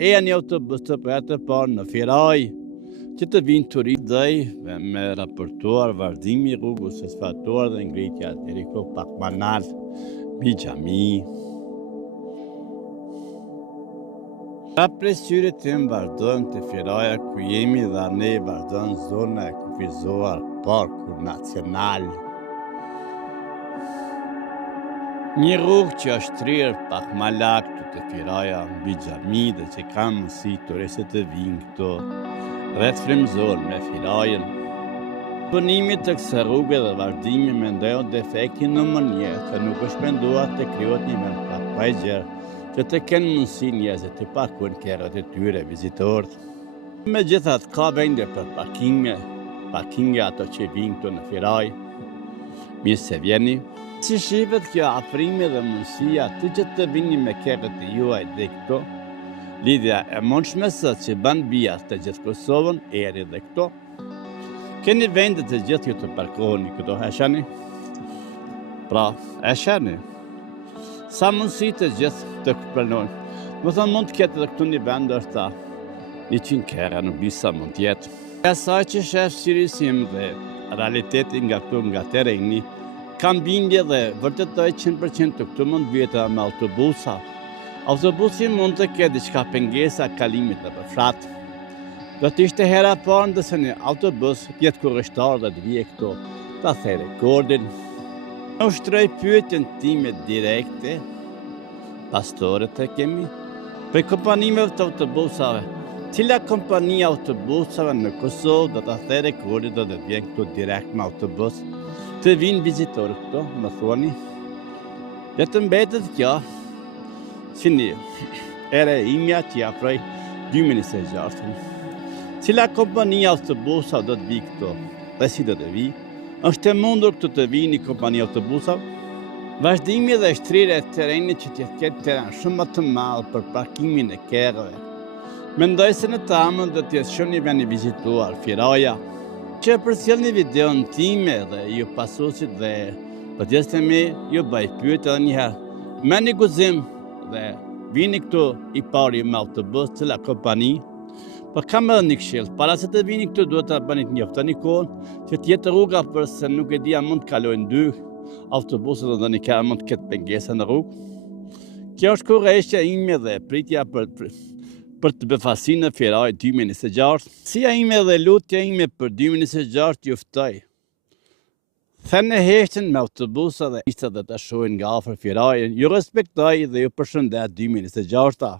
e një autobus të për të parë në Firaj, që të vinë turistë dhe me raportuar vazhdimi i rrugës së asfaltuar dhe ngritja deri pak më lart mbi xhami. Presyrit tim vazhdojnë të Firaja ku jemi dhe ne vazhdojnë zona e kufizuar Parku Nacional. Një rrugë që është trirë pak më lart të Firaja mbi xhami dhe që kanë mundësi turistët të vinë këto rreth frymëzor me Firajën. Punimi të kësaj rruge dhe vazhdimi mendojnë defektin në mënyrë që nuk është menduar të krijohet një vend pak më i gjerë që të kenë mundësi njerëzit të parkojnë kerrat e tyre vizitorët. Megjithatë ka vende për parkinge ato që vinë këtu në Firaj. Mirë se vjeni. Si shifet kjo afrimi dhe mundësia që të vini me kerrat e juaj dhe këto, lidhja e mundshme sot që ban bija të gjithë Kosovën eri dhe këto. Keni vende të gjithë ju të parkoheni këto, e shani? Pra, e shani? Sa mundësi të gjithë të pranojnë. Më thonë mund të ketë edhe këtu një vend është ta 100 kera, nuk di sa mund të jetë. Asaj që shef sirisim dhe realiteti nga këtu nga terreni, kam bindje dhe vërtetoj 100% të këtu mund vjetë me autobusa. Autobusi mund të ketë diçka pengesa kalimit në fshat. Do të ishte hera parë ndëse një autobus tjetë kurrështar dhe të vje këtu ta thej rekordin. Në ushtroj pyetjen time direkte, pastore të kemi, për kompanimeve të autobusave. Cila kompania autobusave në Kosovë do të thej rekordin dhe të vjen këtu direkt me autobus, të vinë vizitorë këtu, më thoni. Dhe të mbetet kjo, si një ere imja që afroj 2026. Cila kompania autobusave do të vi këtu, dhe si do të vi? Është e mundur këtu të vi një kompani autobusave? Vazhdimi dhe shtrirja e terrenit që të ketë terren shumë më të madh për parkimin e kerrave. Mendoj se në të amën do të jetë shumë një vend i vizituar, Firaja. Që përcjellni videon time dhe ju pasuesit dhe përgjithësisht ju bëj pyetje edhe një herë. Merrni guzim dhe vini këtu i pari me autobus cila kompani. Po kam edhe një këshill, para se të vini këtu duhet të bëni të njoftoni kohën, që të jetë rruga përse nuk e dia mund të kalojnë dy autobuset dhe një kërë mund të ketë pengesa në rrugë. Kjo është kurreshja ime dhe pritja për të befasinë në Firaj 2026. Sia ime dhe lutja ime për 2026 ju ftoj. Thënë heshtën me autobusa dhe ishte dhe të shohin nga afër Firajën, ju respektoj dhe ju përshëndet 2026.